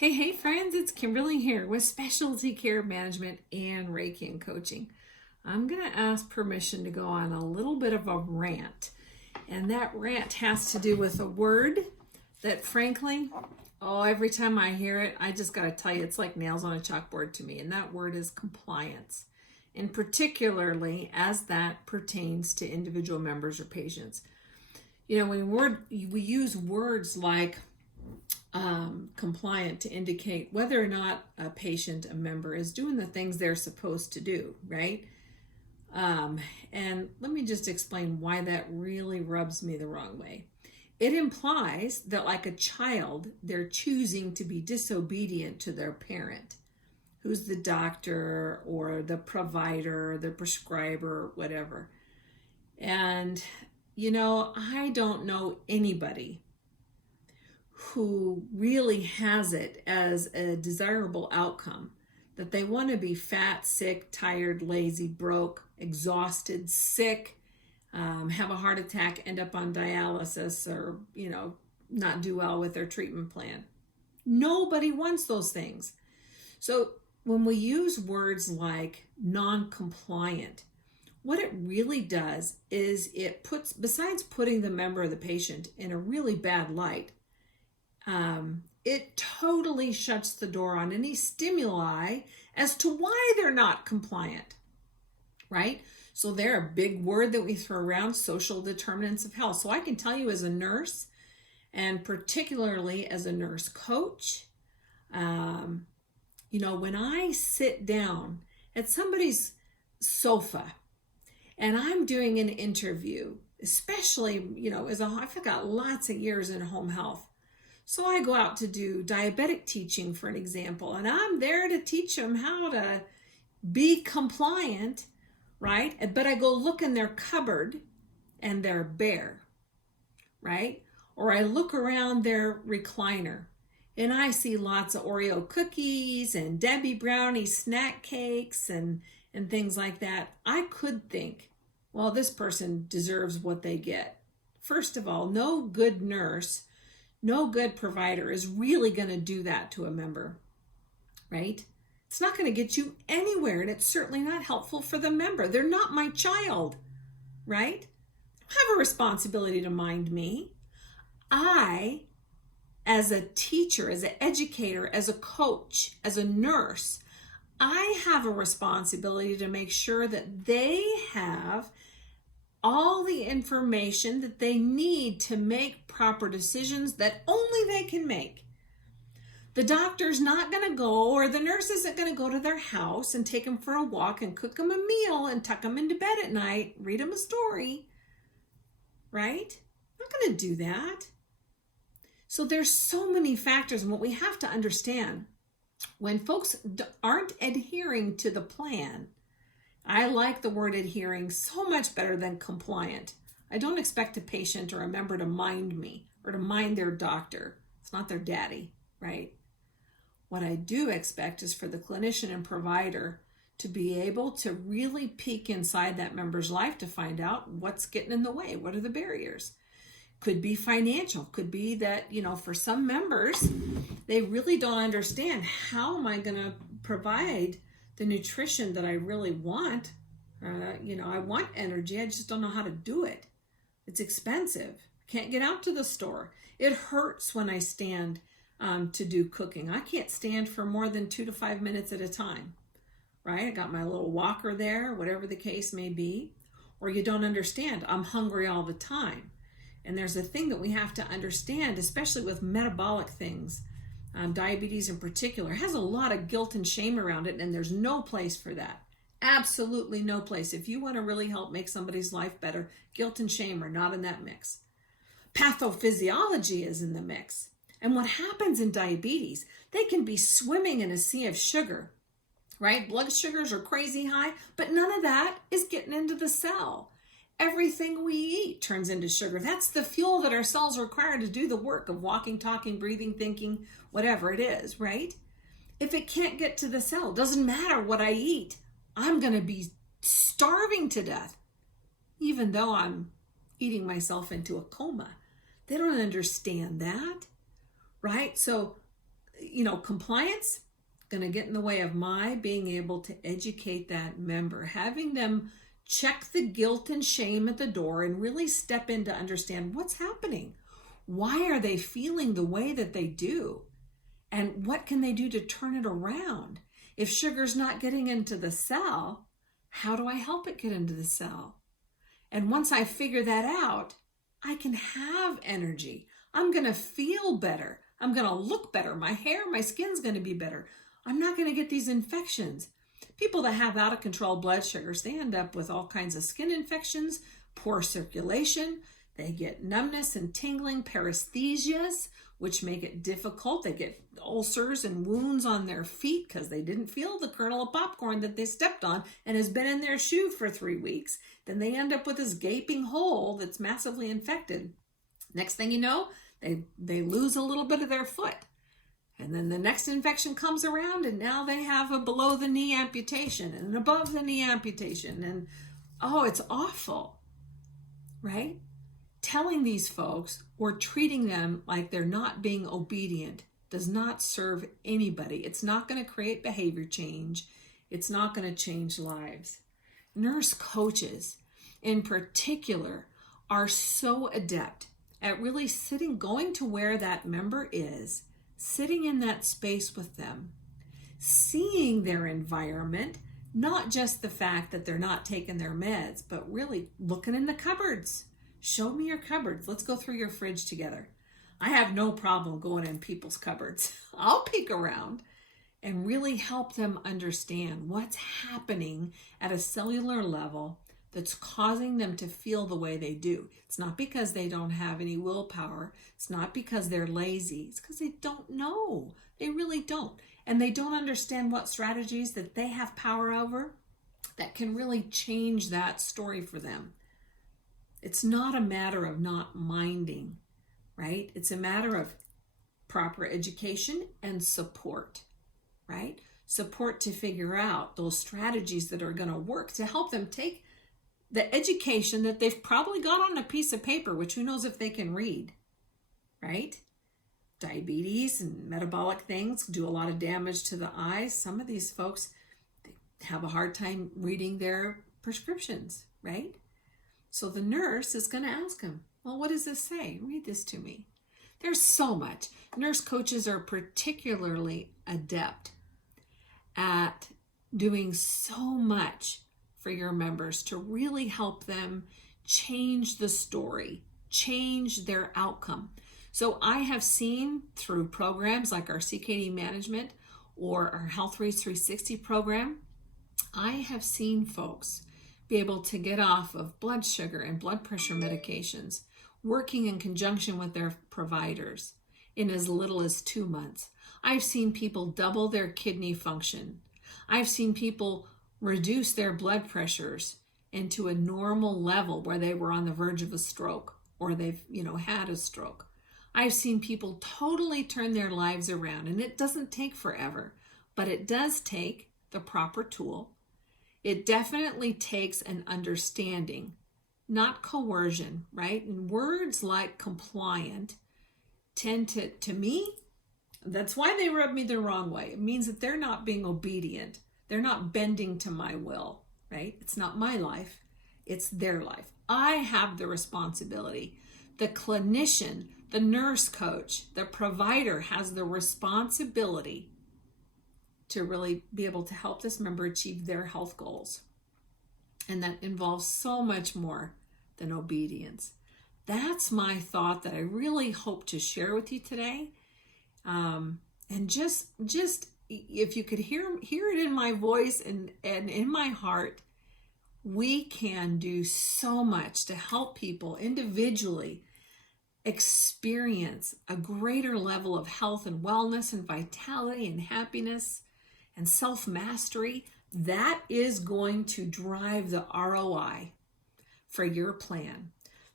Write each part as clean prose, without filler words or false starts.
Hey friends, it's Kimberly here with Specialty Care Management and Reiki and Coaching. I'm going to ask permission to go on a little bit of a rant. And that rant has to do with a word that frankly, every time I hear it, I just got to tell you, it's like nails on a chalkboard to me. And that word is compliance. And particularly as that pertains to individual members or patients. You know, when we use words like compliant to indicate whether or not a patient, a member, is doing the things they're supposed to do, right? And let me just explain why that really rubs me the wrong way. It implies that, like a child, they're choosing to be disobedient to their parent, who's the doctor or the provider, the prescriber, whatever. And, I don't know anybody who really has it as a desirable outcome that they want to be fat, sick, tired, lazy, broke, exhausted, sick, have a heart attack, end up on dialysis, or not do well with their treatment plan. Nobody wants those things. So when we use words like non-compliant, what it really does is it puts, besides putting the member or the patient in a really bad light, it totally shuts the door on any stimuli as to why they're not compliant, right? So they're a big word that we throw around, social determinants of health. So I can tell you as a nurse, and particularly as a nurse coach, when I sit down at somebody's sofa and I'm doing an interview, especially, I've got lots of years in home health. So I go out to do diabetic teaching, for an example, and I'm there to teach them how to be compliant, right? But I go look in their cupboard and they're bare, right? Or I look around their recliner and I see lots of Oreo cookies and Debbie Brownie snack cakes and things like that. I could think, well, this person deserves what they get. First of all, no good nurse, no good provider is really going to do that to a member, right? It's not going to get you anywhere, and it's certainly not helpful for the member. They're not my child, right? I have a responsibility to mind me. I, as a teacher, as an educator, as a coach, as a nurse, I have a responsibility to make sure that they have all the information that they need to make proper decisions that only they can make. The doctor's not going to go, or the nurse isn't going to go to their house and take them for a walk and cook them a meal and tuck them into bed at night, read them a story, right? Not going to do that. So there's so many factors, and what we have to understand, when folks aren't adhering to the plan, I like the word adhering so much better than compliant. I don't expect a patient or a member to mind me or to mind their doctor. It's not their daddy, right? What I do expect is for the clinician and provider to be able to really peek inside that member's life to find out what's getting in the way. What are the barriers? Could be financial. Could be that, for some members, they really don't understand, how am I going to provide the nutrition that I really want. I want energy. I just don't know how to do it. It's expensive. Can't get out to the store. It hurts when I stand to do cooking. I can't stand for more than 2 to 5 minutes at a time, right? I got my little walker there, whatever the case may be. Or you don't understand, I'm hungry all the time. And there's a thing that we have to understand, especially with metabolic things. Diabetes in particular has a lot of guilt and shame around it, and there's no place for that. Absolutely no place. If you want to really help make somebody's life better, guilt and shame are not in that mix. Pathophysiology is in the mix. And what happens in diabetes, they can be swimming in a sea of sugar, right? Blood sugars are crazy high, but none of that is getting into the cell. Everything we eat turns into sugar. That's the fuel that our cells require to do the work of walking, talking, breathing, thinking, whatever it is, right? If it can't get to the cell, doesn't matter what I eat, I'm going to be starving to death, even though I'm eating myself into a coma. They don't understand that, right? So, compliance going to get in the way of my being able to educate that member, having them check the guilt and shame at the door and really step in to understand what's happening. Why are they feeling the way that they do? And what can they do to turn it around? If sugar's not getting into the cell, how do I help it get into the cell? And once I figure that out, I can have energy. I'm going to feel better. I'm going to look better. My hair, my skin's going to be better. I'm not going to get these infections. People that have out of control blood sugars, they end up with all kinds of skin infections, poor circulation. They get numbness and tingling, paresthesias, which make it difficult. They get ulcers and wounds on their feet because they didn't feel the kernel of popcorn that they stepped on and has been in their shoe for 3 weeks. Then they end up with this gaping hole that's massively infected. Next thing you know, they lose a little bit of their foot. And then the next infection comes around and now they have a below the knee amputation and an above the knee amputation. And it's awful, right? Telling these folks or treating them like they're not being obedient does not serve anybody. It's not going to create behavior change. It's not going to change lives. Nurse coaches in particular are so adept at really going to where that member is, sitting in that space with them, seeing their environment, not just the fact that they're not taking their meds, but really looking in the cupboards. Show me your cupboards. Let's go through your fridge together. I have no problem going in people's cupboards. I'll peek around and really help them understand what's happening at a cellular level that's causing them to feel the way they do. It's not because they don't have any willpower. It's not because they're lazy. It's because they don't know. They really don't. And they don't understand what strategies that they have power over that can really change that story for them. It's not a matter of not minding, right? It's a matter of proper education and support, right? Support to figure out those strategies that are going to work to help them take the education that they've probably got on a piece of paper, which who knows if they can read, right? Diabetes and metabolic things do a lot of damage to the eyes. Some of these folks have a hard time reading their prescriptions, right? So the nurse is going to ask them, well, what does this say? Read this to me. There's so much. Nurse coaches are particularly adept at doing so much for your members to really help them change the story, change their outcome. So I have seen through programs like our CKD management or our Health Race 360 program, I have seen folks be able to get off of blood sugar and blood pressure medications, working in conjunction with their providers in as little as 2 months. I've seen people double their kidney function. I've seen people reduce their blood pressures into a normal level where they were on the verge of a stroke or they've, had a stroke. I've seen people totally turn their lives around, and it doesn't take forever, but it does take the proper tool. It definitely takes an understanding, not coercion, right? And words like compliant tend to me, that's why they rub me the wrong way. It means that they're not being obedient. They're not bending to my will, right? It's not my life. It's their life. I have the responsibility. The clinician, the nurse coach, the provider has the responsibility to really be able to help this member achieve their health goals. And that involves so much more than obedience. That's my thought that I really hope to share with you today. And just if you could hear it in my voice and in my heart, we can do so much to help people individually experience a greater level of health and wellness and vitality and happiness and self-mastery. That is going to drive the ROI for your plan.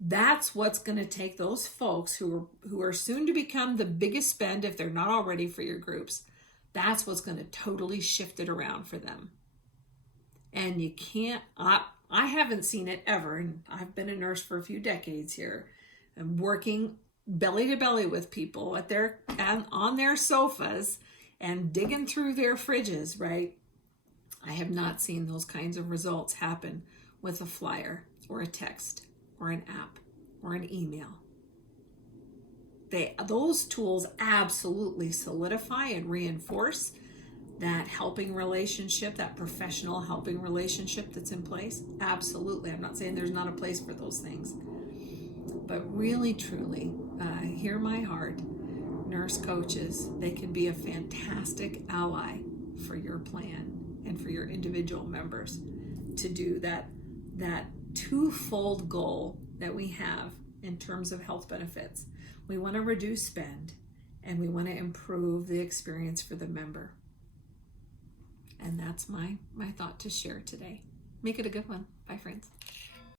That's what's going to take those folks who are soon to become the biggest spend, if they're not already, for your groups. That's what's going to totally shift it around for them. And you can't, I haven't seen it ever, and I've been a nurse for a few decades here, and working belly to belly with people on their sofas, and digging through their fridges, right? I have not seen those kinds of results happen with a flyer or a text or an app or an email. Those tools absolutely solidify and reinforce that helping relationship, that professional helping relationship that's in place. Absolutely. I'm not saying there's not a place for those things. But really, truly, hear my heart. Nurse coaches, they can be a fantastic ally for your plan and for your individual members to do that twofold goal that we have in terms of health benefits. We want to reduce spend, and we want to improve the experience for the member. And that's my thought to share today. Make it a good one. Bye, friends.